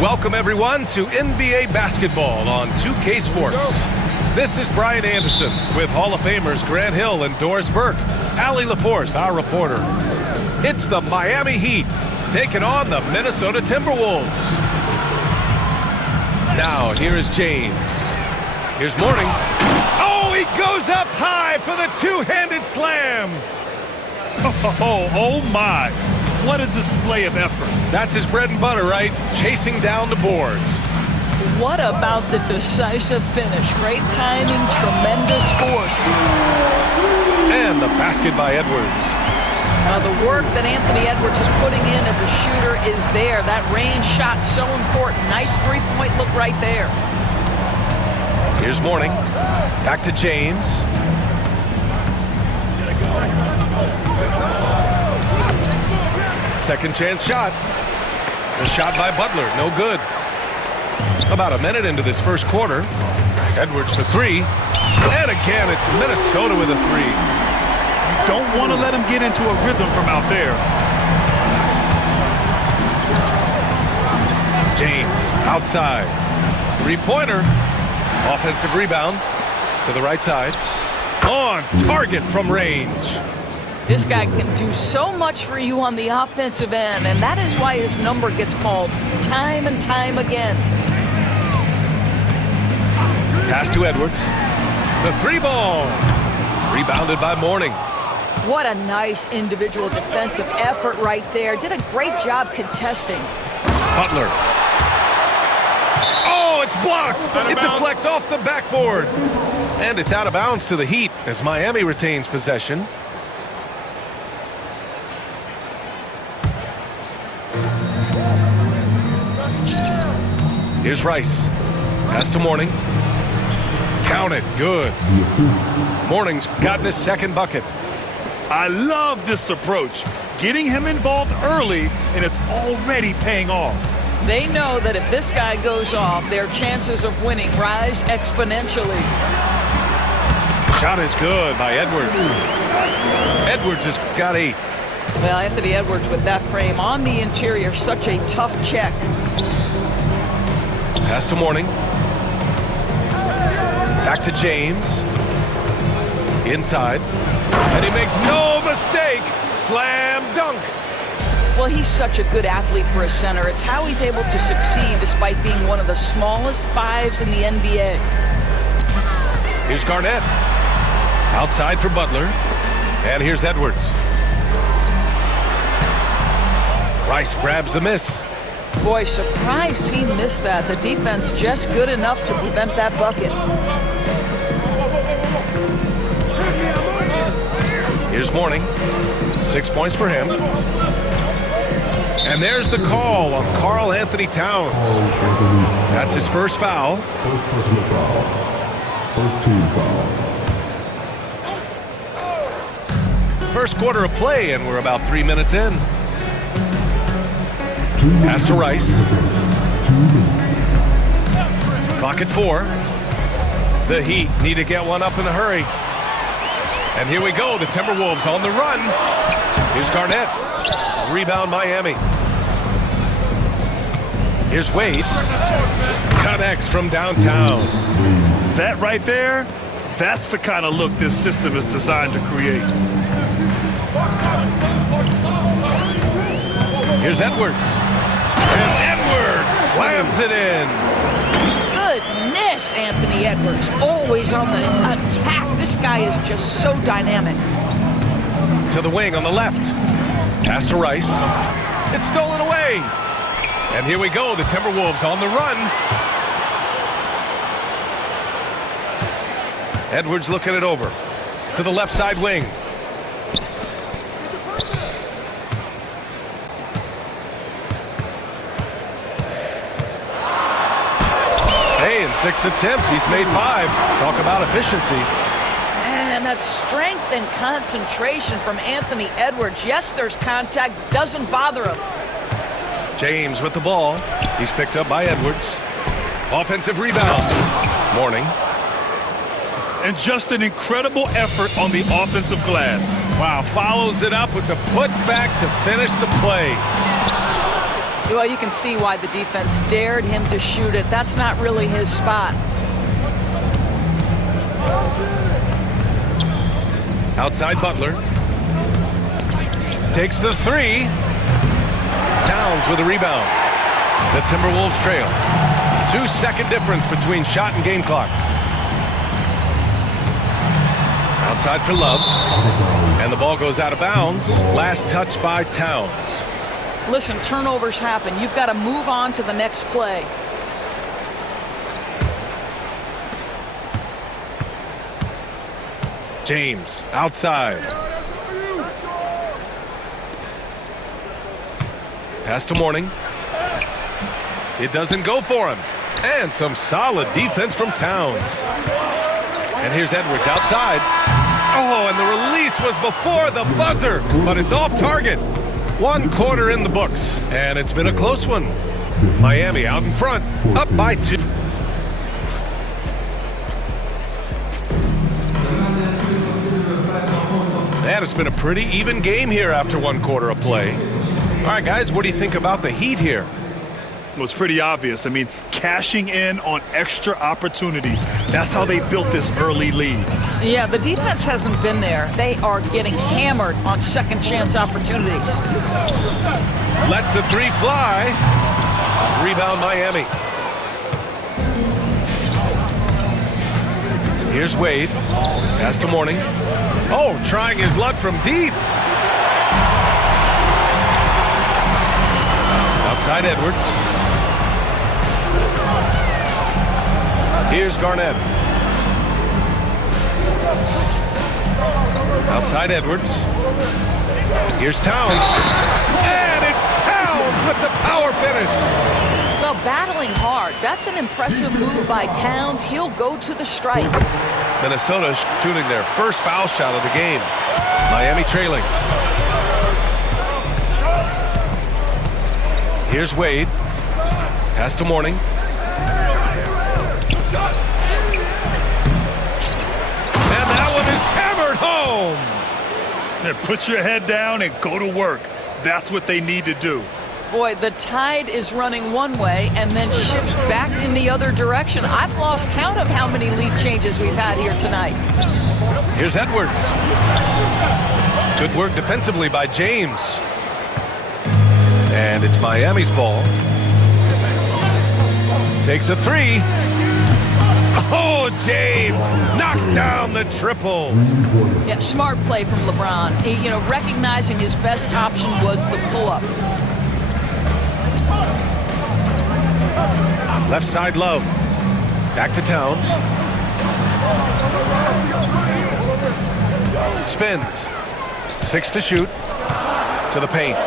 Welcome, everyone, to NBA basketball on 2K Sports. This is Brian Anderson with Hall of Famers Grant Hill and Doris Burke. Allie LaForce, our reporter. It's the Miami Heat taking on the Minnesota Timberwolves. Now, here is James. Here's Mourning. Oh, he goes up high for the two-handed slam. Oh my. What a display of effort. That's his bread and butter, right? Chasing down the boards. What about the decisive finish? Great timing, tremendous force. And the basket by Edwards. The work that Anthony Edwards is putting in as a shooter is there. That range shot so important. Nice three-point look right there. Here's Mourning. Back to James. Second chance shot. The shot by Butler, no good. About a minute into this first quarter. Edwards for three. And again, it's Minnesota with a three. You don't want to let him get into a rhythm from out there. James, outside. Three-pointer. Offensive rebound to the right side. On target from range. This guy can do so much for you on the offensive end, and that is why his number gets called time and time again. Pass to Edwards. The three ball. Rebounded by Mourning. What a nice individual defensive effort right there. Did a great job contesting. Butler. Oh, it's blocked. It deflects off the backboard. And it's out of bounds to the Heat as Miami retains possession. Here's Rice. Pass to Mourning. Count it. Good. Mourning's gotten his second bucket. I love this approach. Getting him involved early, and it's already paying off. They know that if this guy goes off, their chances of winning rise exponentially. Shot is good by Edwards. Edwards has got 8. Well, Anthony Edwards with that frame on the interior, such a tough check. Pass to Mourning. Back to James. Inside. And he makes no mistake. Slam dunk. Well, he's such a good athlete for a center. It's how he's able to succeed despite being one of the smallest fives in the NBA. Here's Garnett. Outside for Butler. And here's Edwards. Rice grabs the miss. Boy, surprised he missed that. The defense just good enough to prevent that bucket. Here's Mourning. 6 points for him. And there's the call on Karl Anthony Towns. That's his first foul. First personal foul. First team foul. First quarter of play, and we're about 3 minutes in. Pass to Rice. Clock at 4. The Heat need to get one up in a hurry. And here we go, the Timberwolves on the run. Here's Garnett. Rebound Miami. Here's Wade. Connects from downtown. That right there, that's the kind of look this system is designed to create. Here's Edwards. And Edwards slams it in. Goodness, Anthony Edwards, always on the attack. This guy is just so dynamic. To the wing on the left. Pass to Rice. It's stolen away. And here we go, the Timberwolves on the run. Edwards looking it over. To the left side wing. Hey, in 6 attempts, he's made 5. Talk about efficiency. And that strength and concentration from Anthony Edwards. Yes, there's contact, doesn't bother him. James with the ball. He's picked up by Edwards. Offensive rebound. Mourning. And just an incredible effort on the offensive glass. Wow, follows it up with the putback to finish the play. Well, you can see why the defense dared him to shoot it. That's not really his spot. Outside Butler. Takes the three. Towns with a rebound. The Timberwolves trail. 2-second difference between shot and game clock. Outside for Love. And the ball goes out of bounds. Last touch by Towns. Listen, turnovers happen. You've got to move on to the next play. James outside. Pass to Mourning. It doesn't go for him. And some solid defense from Towns. And here's Edwards outside. Oh, and the release was before the buzzer, but it's off target. 1 quarter in the books, and it's been a close one. Miami out in front, up by 2. And it's been a pretty even game here after 1 quarter of play. All right, guys, what do you think about the Heat here? Well, it's pretty obvious. I mean, cashing in on extra opportunities. That's how they built this early lead. Yeah, the defense hasn't been there. They are getting hammered on second chance opportunities. Lets the three fly. Rebound Miami. Here's Wade. Pass to Mourning. Oh, trying his luck from deep. Outside Edwards. Here's Garnett. Outside Edwards. Here's Towns. And it's Towns with the power finish. Well, battling hard. That's an impressive move by Towns. He'll go to the strike. Minnesota shooting their first foul shot of the game. Miami trailing. Here's Wade. Pass to Mourning. And that one is hammered home. Yeah, put your head down and go to work. That's what they need to do. Boy, the tide is running one way and then shifts back in the other direction. I've lost count of how many lead changes we've had here tonight. Here's Edwards. Good work defensively by James. And it's Miami's ball. Takes a three. Oh, James knocks down the triple. Yeah, smart play from LeBron. He, recognizing his best option was the pull-up. Left side Love. Back to Towns. Spins. 6 to shoot. To the paint.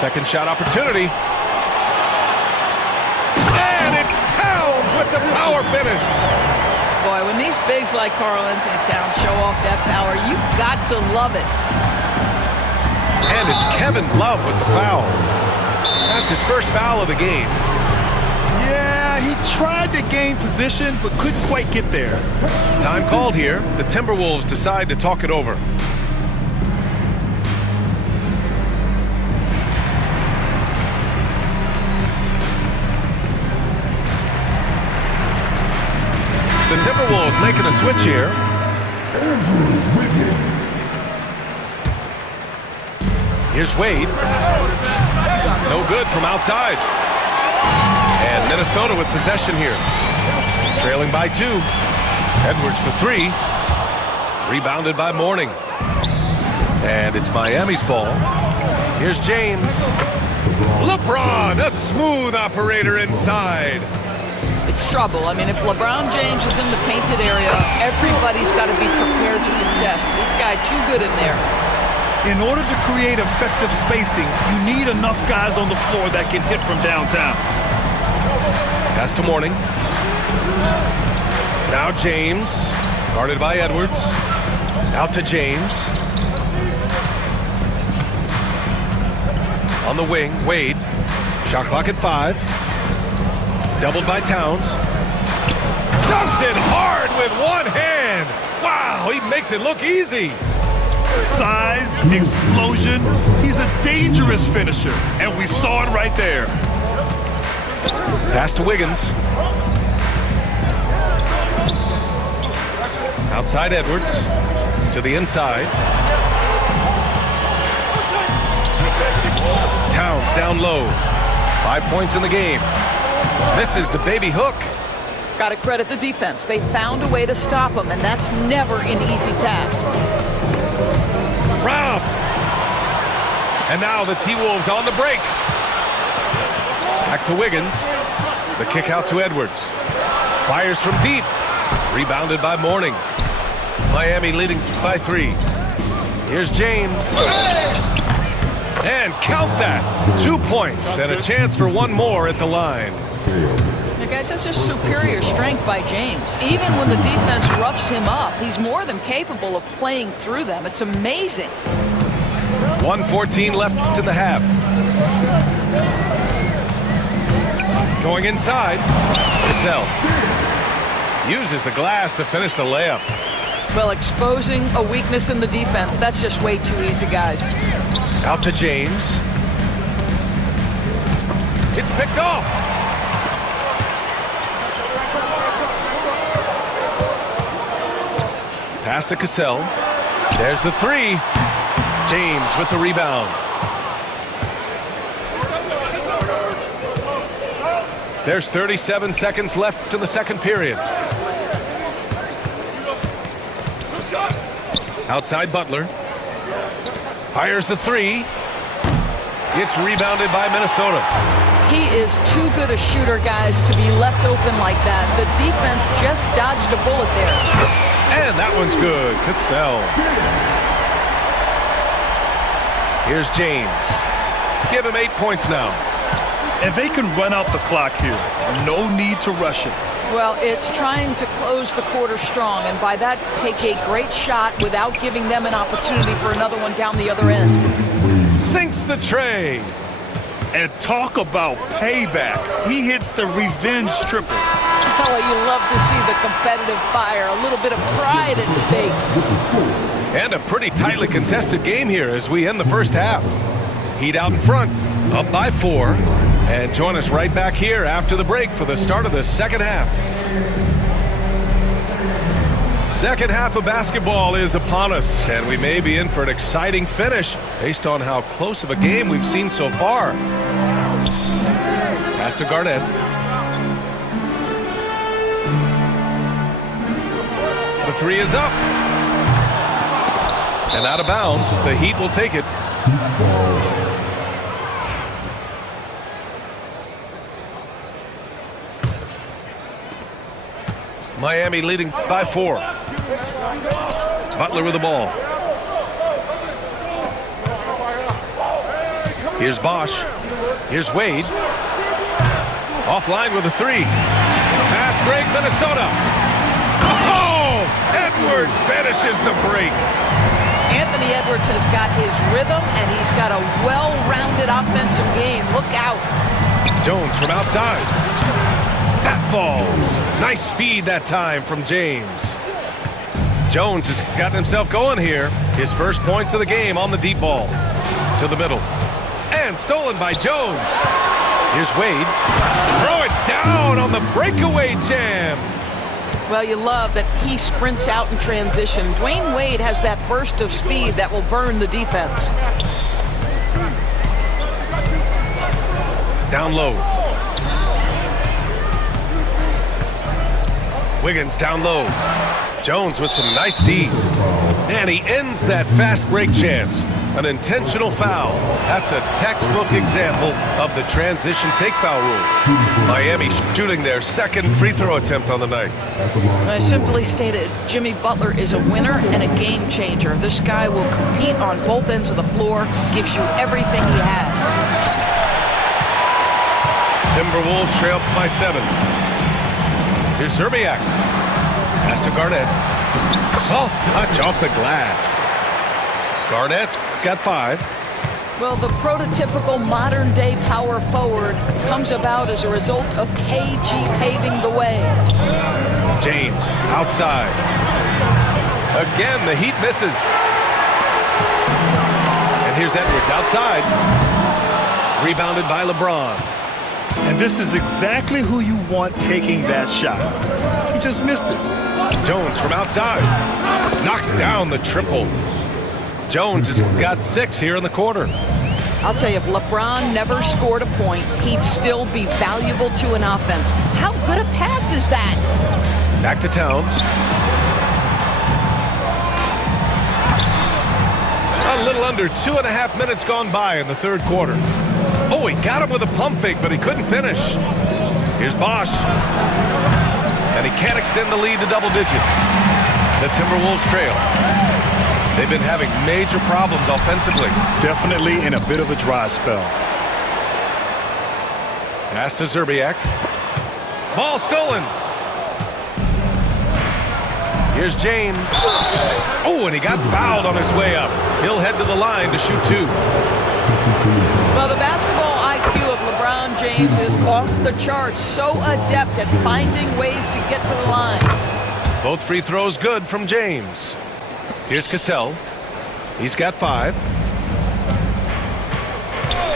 Second shot opportunity. And it's Towns with the power finish. Boy, when these bigs like Karl-Anthony Towns show off that power, you've got to love it. And it's Kevin Love with the foul. That's his first foul of the game. Yeah, he tried to gain position, but couldn't quite get there. Time called here. The Timberwolves decide to talk it over. The Timberwolves making a switch here. Here's Wade. No good from outside. And Minnesota with possession here. Trailing by 2. Edwards for 3. Rebounded by Mourning. And it's Miami's ball. Here's James. LeBron, a smooth operator inside. It's trouble. I mean, if LeBron James is in the painted area, everybody's got to be prepared to contest. This guy too good in there. In order to create effective spacing, you need enough guys on the floor that can hit from downtown. Pass to Mourning. Now James, guarded by Edwards. Out to James. On the wing, Wade. Shot clock at 5. Doubled by Towns. Dumps it hard with one hand. Wow, he makes it look easy. Size, explosion. He's a dangerous finisher, and we saw it right there. Pass to Wiggins. Outside Edwards. To the inside. Towns down low. 5 points in the game. Misses the baby hook. Got to credit the defense. They found a way to stop him, and that's never an easy task. Robbed. And now the T-Wolves on the break. Back to Wiggins. The kick out to Edwards. Fires from deep. Rebounded by Mourning. Miami leading by 3. Here's James. And count that. 2 points and a chance for one more at the line. Now, guys, that's just superior strength by James. Even when the defense roughs him up, he's more than capable of playing through them. It's amazing. 1:14 left in the half. Going inside. Cassell uses the glass to finish the layup. Well, exposing a weakness in the defense, that's just way too easy, guys. Out to James. It's picked off. Pass to Cassell. There's the 3. James with the rebound. There's 37 seconds left in the second period. Outside Butler. Fires the 3. It's rebounded by Minnesota. He is too good a shooter, guys, to be left open like that. The defense just dodged a bullet there. And that one's good. Cassell. Here's James. Give him 8 points now. And they can run out the clock here. No need to rush it. Well, it's trying to close the quarter strong, and by that, take a great shot without giving them an opportunity for another one down the other end. Sinks the tray. And talk about payback. He hits the revenge triple. Oh, you love to see the competitive fire. A little bit of pride at stake. And a pretty tightly contested game here as we end the first half. Heat out in front, up by 4. And join us right back here after the break for the start of the second half. Second half of basketball is upon us, and we may be in for an exciting finish based on how close of a game we've seen so far. Pass to Garnett. The 3 is up. And out of bounds. The Heat will take it. Miami leading by 4. Butler with the ball. Here's Bosch. Here's Wade. Offline with a 3. Fast break, Minnesota. Oh! Edwards finishes the break. Anthony Edwards has got his rhythm, and he's got a well-rounded offensive game. Look out. Jones from outside. That falls. Nice feed that time from James. Jones has gotten himself going here. His first points of the game on the deep ball. To the middle. And stolen by Jones. Here's Wade. Throw it down on the breakaway jam. Well, you love that he sprints out in transition. Dwayne Wade has that burst of speed that will burn the defense. Down low. Wiggins down low. Jones with some nice D. And he ends that fast break chance. An intentional foul. That's a textbook example of the transition take foul rule. Miami shooting their second free throw attempt on the night. Simply stated, Jimmy Butler is a winner and a game changer. This guy will compete on both ends of the floor, gives you everything he has. Timberwolves trail by 7. Here's Zerbiak. Pass to Garnett. Soft touch off the glass. Garnett's got 5. Well, the prototypical modern-day power forward comes about as a result of KG paving the way. James outside. Again, the Heat misses. And here's Edwards outside. Rebounded by LeBron. And this is exactly who you want taking that shot. He just missed it. Jones from outside. Knocks down the triple. Jones has got 6 here in the quarter. I'll tell you, if LeBron never scored a point, he'd still be valuable to an offense. How good a pass is that? Back to Towns. A little under 2.5 minutes gone by in the third quarter. Oh, he got him with a pump fake, but he couldn't finish. Here's Bosch. And he can't extend the lead to double digits. The Timberwolves trail. They've been having major problems offensively. Definitely in a bit of a dry spell. Pass to Zerbiak. Ball stolen. Here's James. Oh, and he got fouled on his way up. He'll head to the line to shoot 2. Well, the basketball IQ of LeBron James is off the charts. So adept at finding ways to get to the line. Both free throws good from James. Here's Cassell. He's got 5.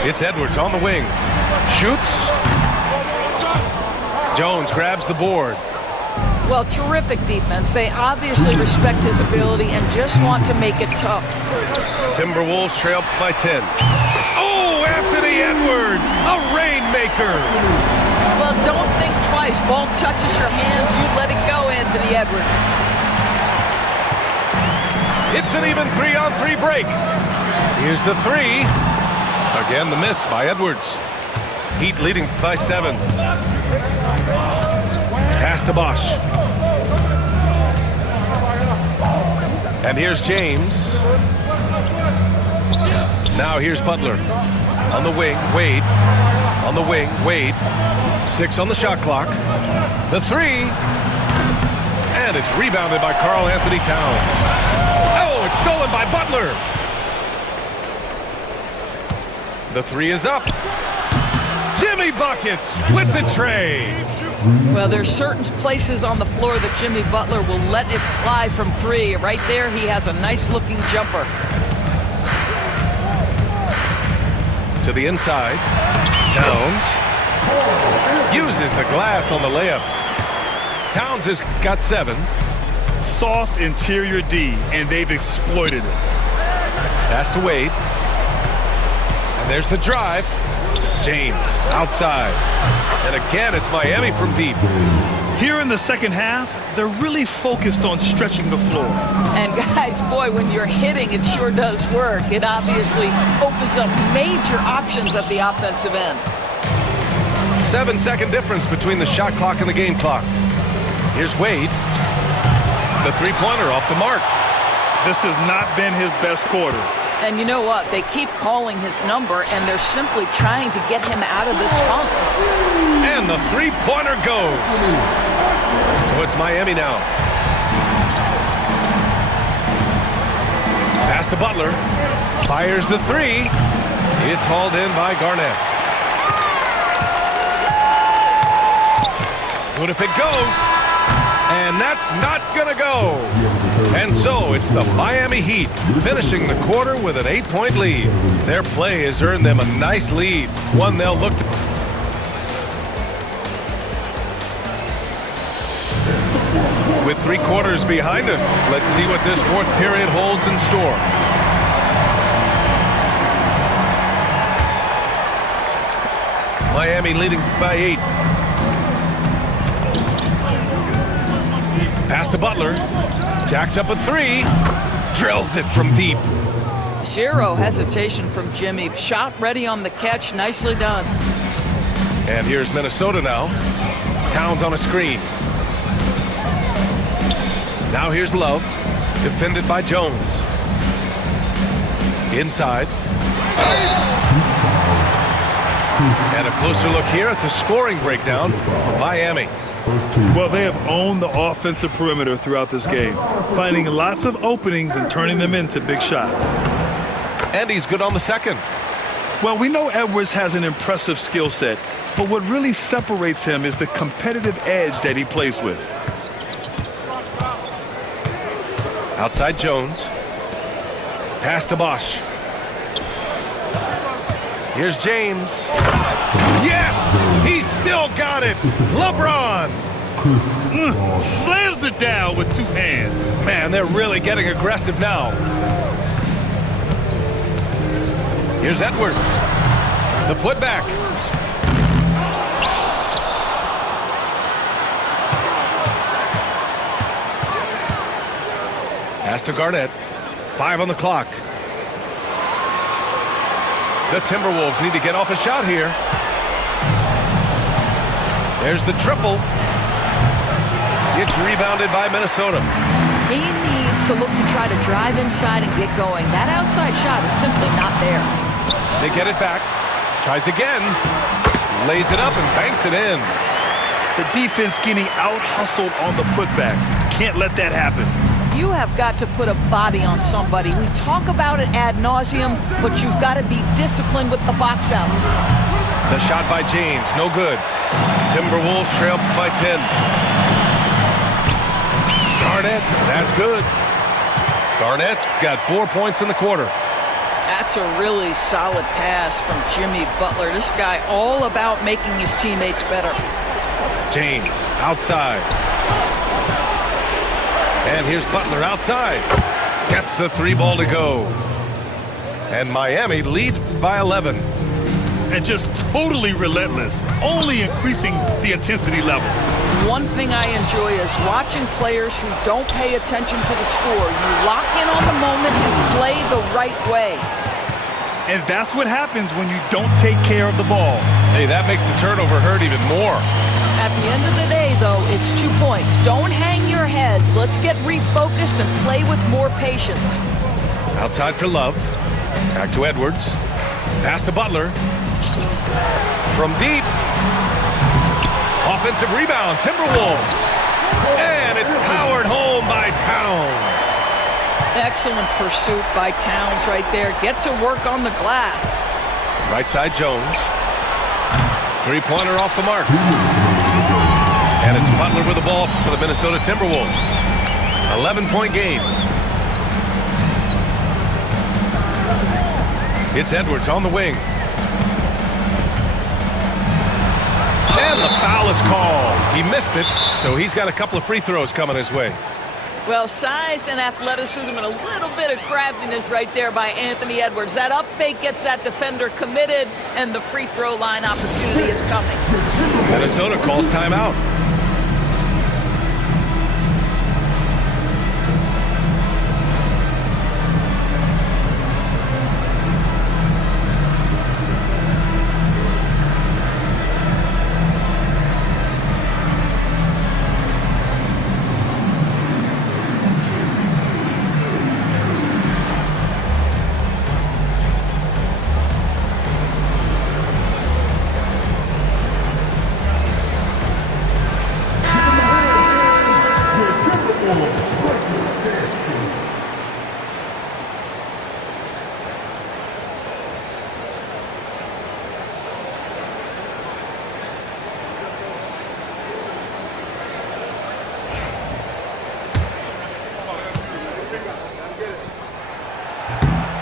It's Edwards on the wing. Shoots. Jones grabs the board. Well, terrific defense. They obviously respect his ability and just want to make it tough. Timberwolves trail by 10. Oh, Anthony Edwards, a rainmaker. Well, don't think twice. Ball touches your hands, you let it go, Anthony Edwards. It's an even 3-on-3 break. Here's the 3. Again, the miss by Edwards. Heat leading by 7. Pass to Bosch. And here's James. Now here's Butler. On the wing, Wade. On the wing, Wade. 6 on the shot clock. The 3. And it's rebounded by Karl Anthony Towns. Oh, it's stolen by Butler. The 3 is up. Jimmy buckets with the tray. Well, there's certain places on the floor that Jimmy Butler will let it fly from 3. Right there, he has a nice-looking jumper. To the inside. Towns uses the glass on the layup. Towns has got 7. Soft interior D, and they've exploited it. Pass to Wade. And there's the drive. James outside. And again, it's Miami from deep. Here in the second half, they're really focused on stretching the floor. And guys, boy, when you're hitting, it sure does work. It obviously opens up major options at the offensive end. 7-second difference between the shot clock and the game clock. Here's Wade. The three-pointer off the mark. This has not been his best quarter. And you know what? They keep calling his number, and they're simply trying to get him out of this funk. And the three-pointer goes. So it's Miami now. Pass to Butler. Fires the 3. It's hauled in by Garnett. What if it goes? And that's not going to go. And so it's the Miami Heat finishing the quarter with an 8-point lead. Their play has earned them a nice lead, one they'll look to. With 3 quarters behind us, let's see what this fourth period holds in store. Miami leading by 8. Pass to Butler. Jacks up a 3. Drills it from deep. Zero hesitation from Jimmy. Shot ready on the catch. Nicely done. And here's Minnesota now. Towns on a screen. Now here's Love. Defended by Jones. Inside. And a closer look here at the scoring breakdown for Miami. Well, they have owned the offensive perimeter throughout this game, finding lots of openings and turning them into big shots. And he's good on the second. Well, we know Edwards has an impressive skill set, but what really separates him is the competitive edge that he plays with. Outside Jones. Pass to Bosch. Here's James. Yes! He's still got it! LeBron! Slams it down with 2 hands. Man, they're really getting aggressive now. Here's Edwards. The putback. Pass to Garnett. 5 on the clock. The Timberwolves need to get off a shot here. There's the triple. It's rebounded by Minnesota. He needs to look to try to drive inside and get going. That outside shot is simply not there. They get it back. Tries again. Lays it up and banks it in. The defense getting out-hustled on the putback. Can't let that happen. You have got to put a body on somebody. We talk about it ad nauseum, but you've got to be disciplined with the box outs. The shot by James, no good. Timberwolves trail by 10. Garnett, that's good. Garnett's got 4 points in the quarter. That's a really solid pass from Jimmy Butler. This guy all about making his teammates better. James, outside. And here's Butler outside. Gets the 3 ball to go. And Miami leads by 11. And just totally relentless, only increasing the intensity level. One thing I enjoy is watching players who don't pay attention to the score. You lock in on the moment and play the right way. And that's what happens when you don't take care of the ball. Hey, that makes the turnover hurt even more. At the end of the day, though, it's 2 points. Don't hang your heads. Let's get refocused and play with more patience. Outside for Love. Back to Edwards. Pass to Butler. From deep. Offensive rebound, Timberwolves. And it's powered home by Towns. Excellent pursuit by Towns right there. Get to work on the glass. Right side Jones. 3-pointer off the mark. And it's Butler with the ball for the Minnesota Timberwolves. 11-point game. It's Edwards on the wing. And the foul is called. He missed it, so he's got a couple of free throws coming his way. Well, size and athleticism and a little bit of craftiness right there by Anthony Edwards. That up fake gets that defender committed, and the free throw line opportunity is coming. Minnesota calls timeout.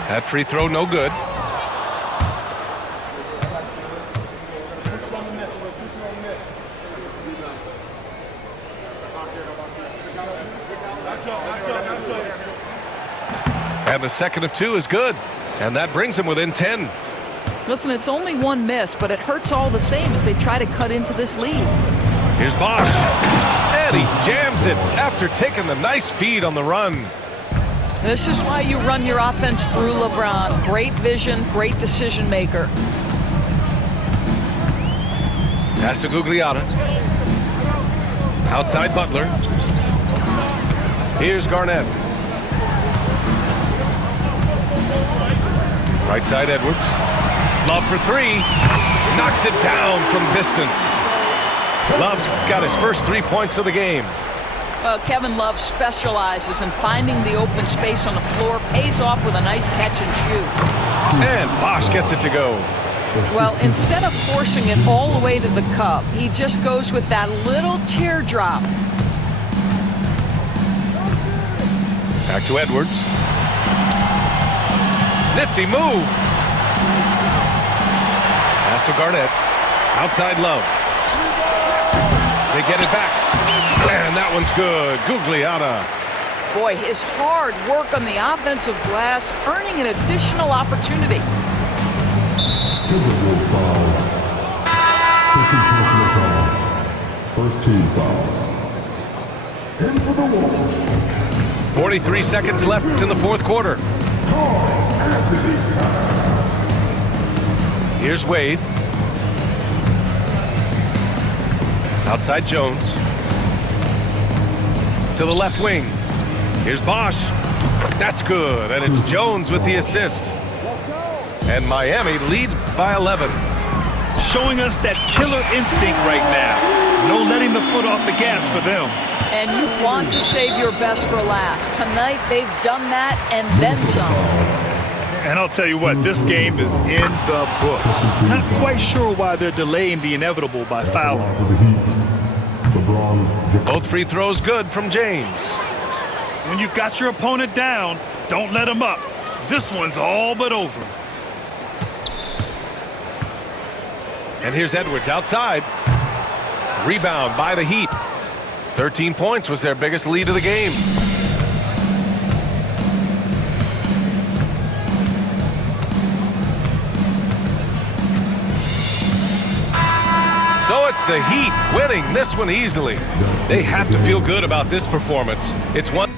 That free throw no good. And the second of 2 is good. And that brings him within 10. Listen, it's only 1 miss, but it hurts all the same as they try to cut into this lead. Here's Bosch. And he jams it after taking the nice feed on the run. This is why you run your offense through LeBron. Great vision, great decision maker. Pass to Gugliotta. Outside Butler. Here's Garnett. Right side Edwards. Love for 3. Knocks it down from distance. Love's got his first 3 points of the game. Well, Kevin Love specializes in finding the open space on the floor, pays off with a nice catch and shoot. And Bosch gets it to go. Well, instead of forcing it all the way to the cup, he just goes with that little teardrop. Back to Edwards. Nifty move. Pass to Garnett. Outside Love. They get it back. And that one's good. Gugliotta. Boy, his hard work on the offensive glass earning an additional opportunity. Timberwolves foul. Second personal foul. First team foul. In for the Wolves. 43 seconds left in the fourth quarter. Here's Wade. Outside Jones. To the left wing. Here's Bosch. That's good, and it's Jones with the assist. And Miami leads by 11. Showing us that killer instinct right now. No letting the foot off the gas for them. And you want to save your best for last. Tonight, they've done that and then some. And I'll tell you what, this game is in the books. Not quite sure why they're delaying the inevitable by fouling. For the Heat, LeBron James. Both free throws good from James. When you've got your opponent down, don't let him up. This one's all but over. And here's Edwards outside. Rebound by the Heat. 13 points was their biggest lead of the game. So it's the Heat winning this one easily. They have to feel good about this performance. It's one.